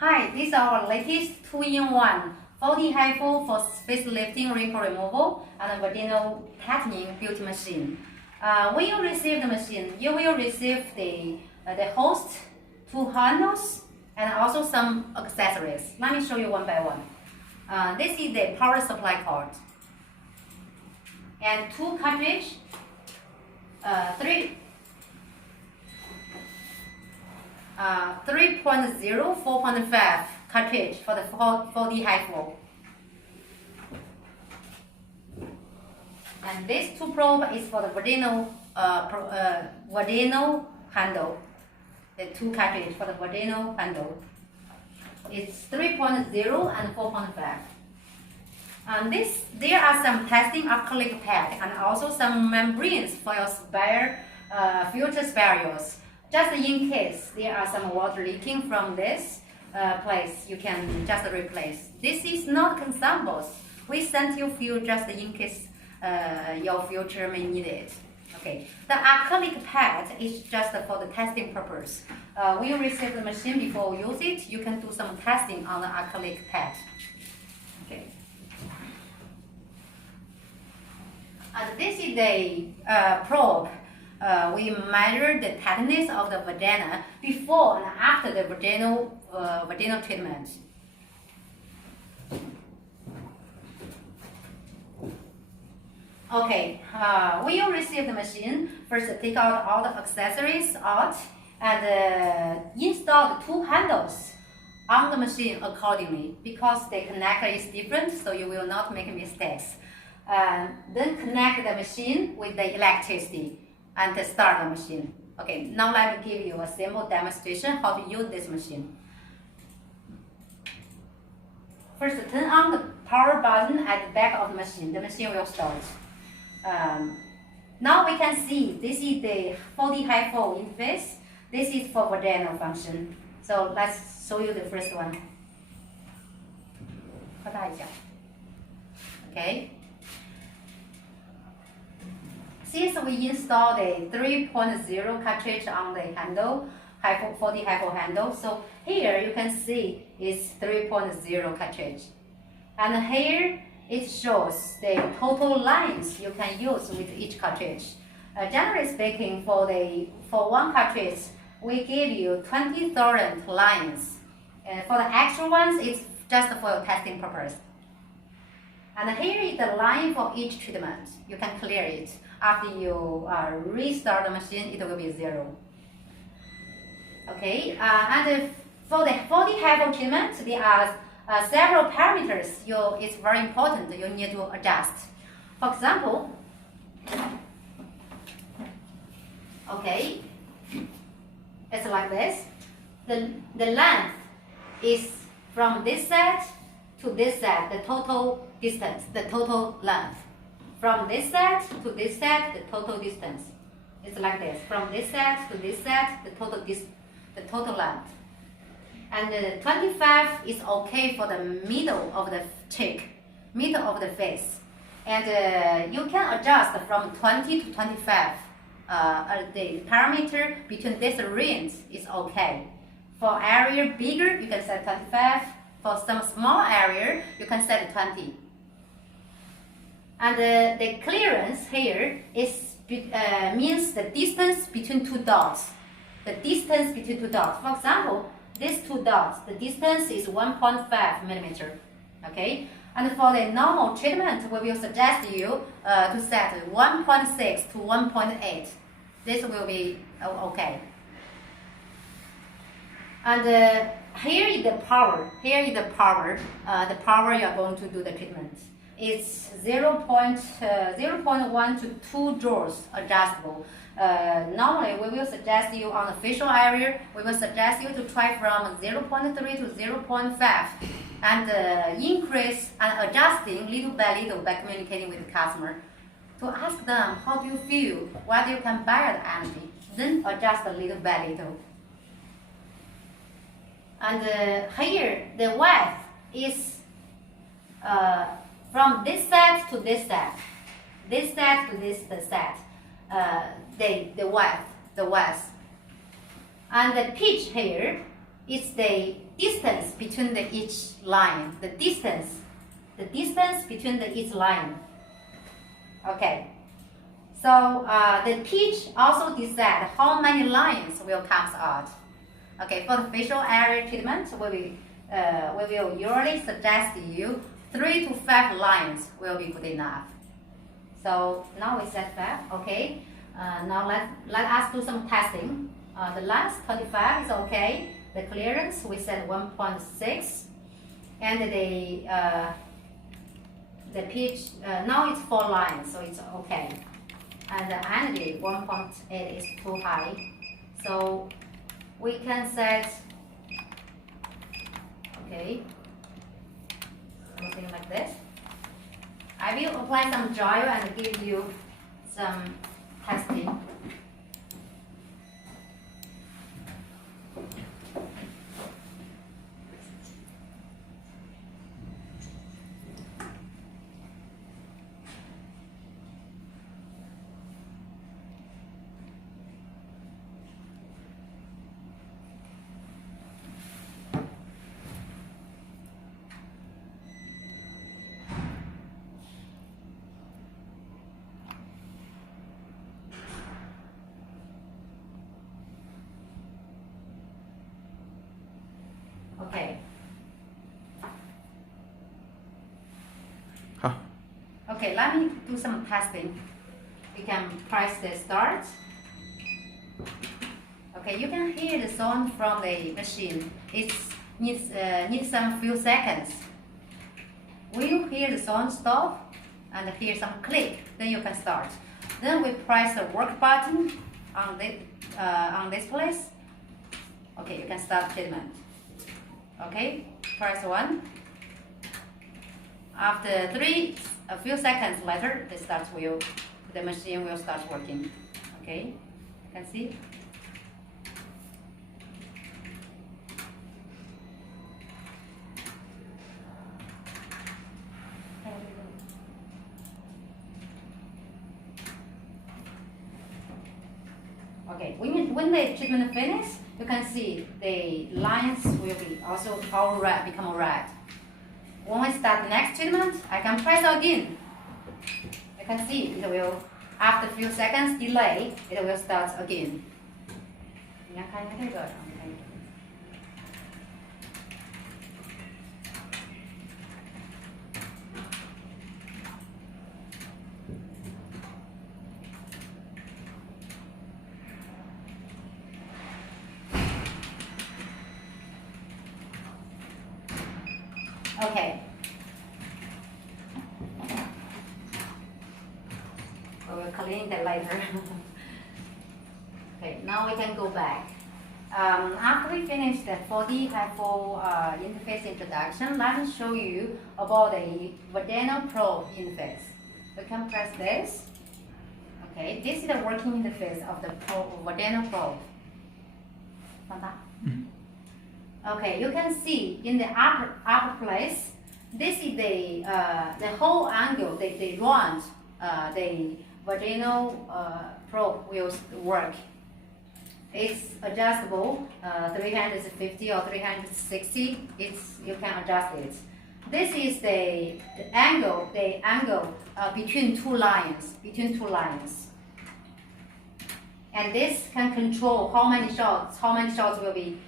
Hi, this is our latest 2-in-1 4D HIFU for facelifting, wrinkle removal, and vaginal tightening beauty machine. When you receive the machine, you will receive the host, 2 handles, and also some accessories. Let me show you one by one. This is the power supply cord, and 2 cartridge, 3.0, 4.5 cartridge for the 4D HIFU. And this 2 probe is for the vaginal handle. The 2 cartridge for the vaginal handle. It's 3.0 and 4.5. And there are some testing acrylic pad and also some membranes for your future spare. Just in case there are some water leaking from this place, you can just replace. This is not consumables. We sent you few just in case your future may need it. Okay, the acrylic pad is just for the testing purpose. When you receive the machine before you use it, you can do some testing on the acrylic pad. Okay. And this is the probe. We measure the tightness of the vagina before and after the vaginal treatment. Okay, when you receive the machine, first take out all the accessories out and install the 2 handles on the machine accordingly, because the connector is different, so you will not make mistakes. Then connect the machine with the electricity and start the machine. Okay, now let me give you a simple demonstration how to use this machine. First, turn on the power button at the back of the machine. The machine will start. Now we can see this is the 4D HIFU interface. This is for vaginal function. So let's show you the first one. Okay. Since we installed the 3.0 cartridge on the handle, 4D HIFU handle, so here you can see it's 3.0 cartridge. And here it shows the total lines you can use with each cartridge. Generally speaking, for one cartridge, we give you 20,000 lines. For the extra ones, it's just for testing purpose. And here is the line for each treatment. You can clear it. After you restart the machine, it will be 0. Okay, and for the 4D HIFU treatment, there are several parameters it's very important you need to adjust. For example, okay, it's like this. The length is from this side to this side, the total distance, the total length. From this side to this side, the total distance. It's like this. From this side to this side, the total length. And 25 is okay for the middle of the cheek, middle of the face. And you can adjust from 20 to 25. The parameter between this range is okay. For area bigger, you can set 25. For some small area, you can set 20. And the clearance here is means the distance between 2 dots. The distance between 2 dots. For example, these 2 dots, the distance is 1.5 millimeter. Okay, and for the normal treatment, we will suggest you to set 1.6 to 1.8. This will be okay. And here is the power. Here is the power. The power you are going to do the treatment. It's 0.1 to 2 joules adjustable. Normally, we will suggest you on the facial area, we will suggest you to try from 0.3 to 0.5 and increase and adjusting little by little by communicating with the customer. To ask them how do you feel, whether you can bear the energy, then adjust a little by little. And here, the width is from this side to this side, this side to this side, the width. And the pitch here is the distance between each line. The distance between each line. Okay. So the pitch also decides how many lines will come out. Okay, for the facial area treatment, we will usually suggest you 3 to 5 lines will be good enough. So now we set 5. Okay. Now let us do some testing. The length 25 is okay. The clearance we set 1.6, and the pitch now it's 4 lines, so it's okay. And the energy 1.8 is too high, so we can set something like this. I will apply some gel and give you some testing. Okay. Huh. Okay, let me do some testing. You can press the start. Okay, you can hear the sound from the machine. It needs some few seconds. When you hear the sound stop and hear some click, then you can start. Then we press the work button on this place. Okay, you can start treatment. Okay, press 1. After a few seconds later, the machine will start working. Okay, you can see. Okay, when the treatment finishes, you can see the lines will be also all red, become red. When we start the next treatment, I can press again. You can see it will, after a few seconds delay, it will start again. 你看看这个。Okay. We will clean that later. Okay, now we can go back. After we finish the 4D HIFU interface introduction, let me show you about the Vagina probe interface. We can press this. Okay, this is the working interface of the Vagina probe. Okay, you can see in the upper place, this is the whole angle they run the vaginal probe will work. It's adjustable 350 or 360. You can adjust it. This is the angle between two lines. And this can control how many shots will be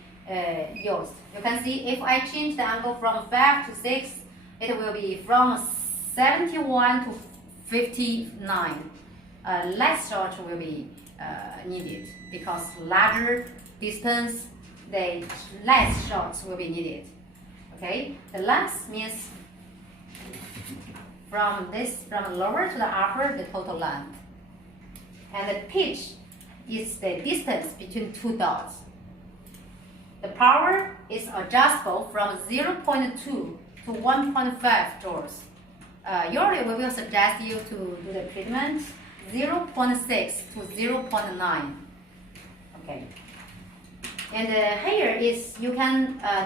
used. You can see if I change the angle from 5 to 6, it will be from 71 to 59. Less shots will be needed because larger distance, the less shots will be needed. Okay, the length means from lower to the upper, the total length, and the pitch is the distance between two dots. The power is adjustable from 0.2 to 1.5 joules. Usually we will suggest you to do the treatment 0.6 to 0.9. Okay. And here is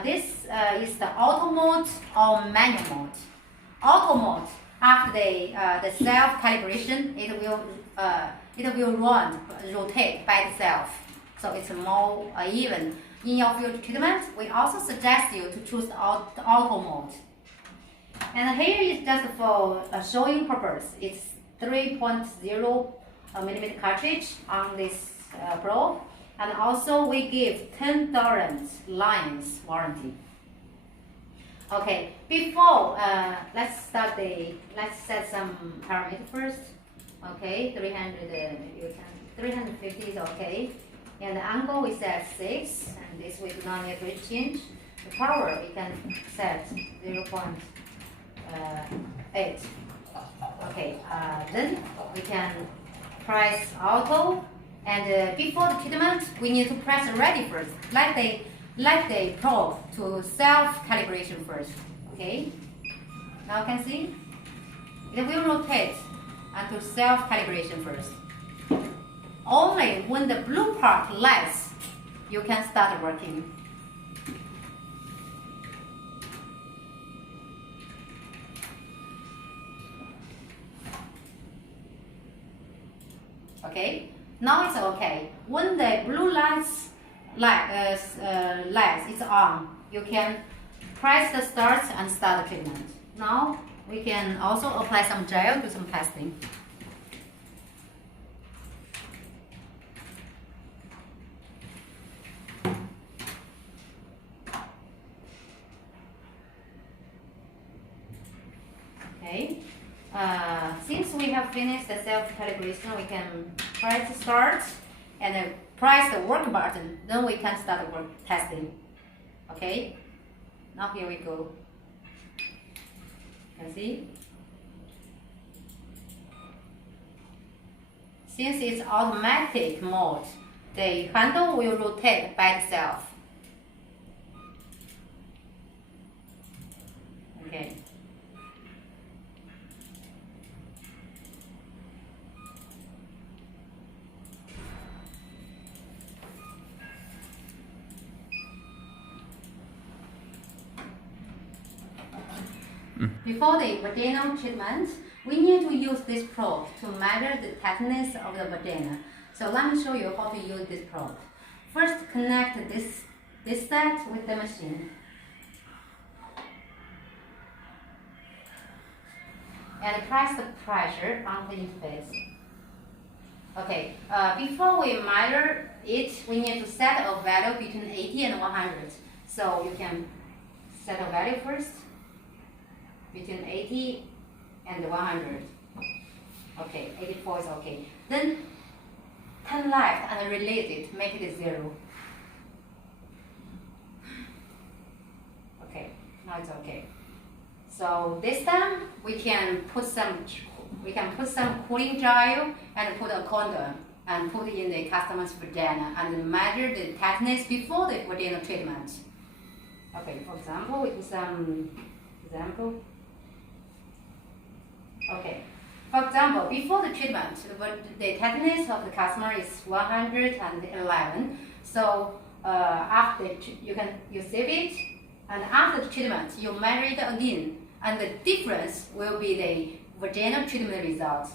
this is the auto mode or manual mode. Auto mode, after the self calibration, it will rotate by itself, so it's more even. in your future treatment, we also suggest you to choose the auto mode. And here is just for showing purpose. It's 3.0 millimeter cartridge on this probe, and also we give 10,000 lines warranty. Okay, before let's set some parameter first. Okay, 350 is okay, and the angle we set 6, and this we do not need to change. The power we can set 0.8. Okay, then we can press auto, and before the treatment we need to press ready first, like the probe to self-calibration first. Okay, now you can see it will rotate and to self-calibration first. Only when the blue part lights, you can start working. Okay, now it's okay. When the blue lights is on, you can press the start and start the treatment. Now we can also apply some gel, do some testing. Okay. Since we have finished the self-calibration, we can press start and press the work button. Then we can start the work testing. Okay. Now here we go. You can see. Since it's automatic mode, the handle will rotate by itself. Okay. Before the vaginal treatment, we need to use this probe to measure the tightness of the vagina. So let me show you how to use this probe. First, connect this set with the machine. And press the pressure on the interface. Okay, before we measure it, we need to set a value between 80 and 100. So you can set a value first, between 80 and 100. Okay, 84 is okay. Then turn left and release it, make it 0. Okay, now it's okay. So this time we can put some cooling gel and put a condom and put in the customer's vagina and measure the tightness before the vaginal treatment. Okay, for example, we do some example. Okay, for example, before the treatment, the tightness of the customer is 111. So after you save it, and after the treatment, you measure it again, and the difference will be the vaginal treatment result.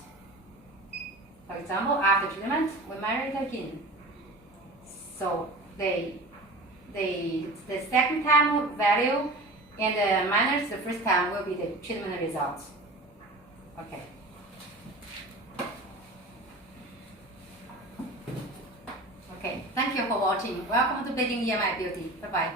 For example, after treatment, we measure it again. So the second time value and minus the first time will be the treatment result. Okay. Okay, thank you for watching. Welcome to Beijing EMI Beauty. Bye-bye.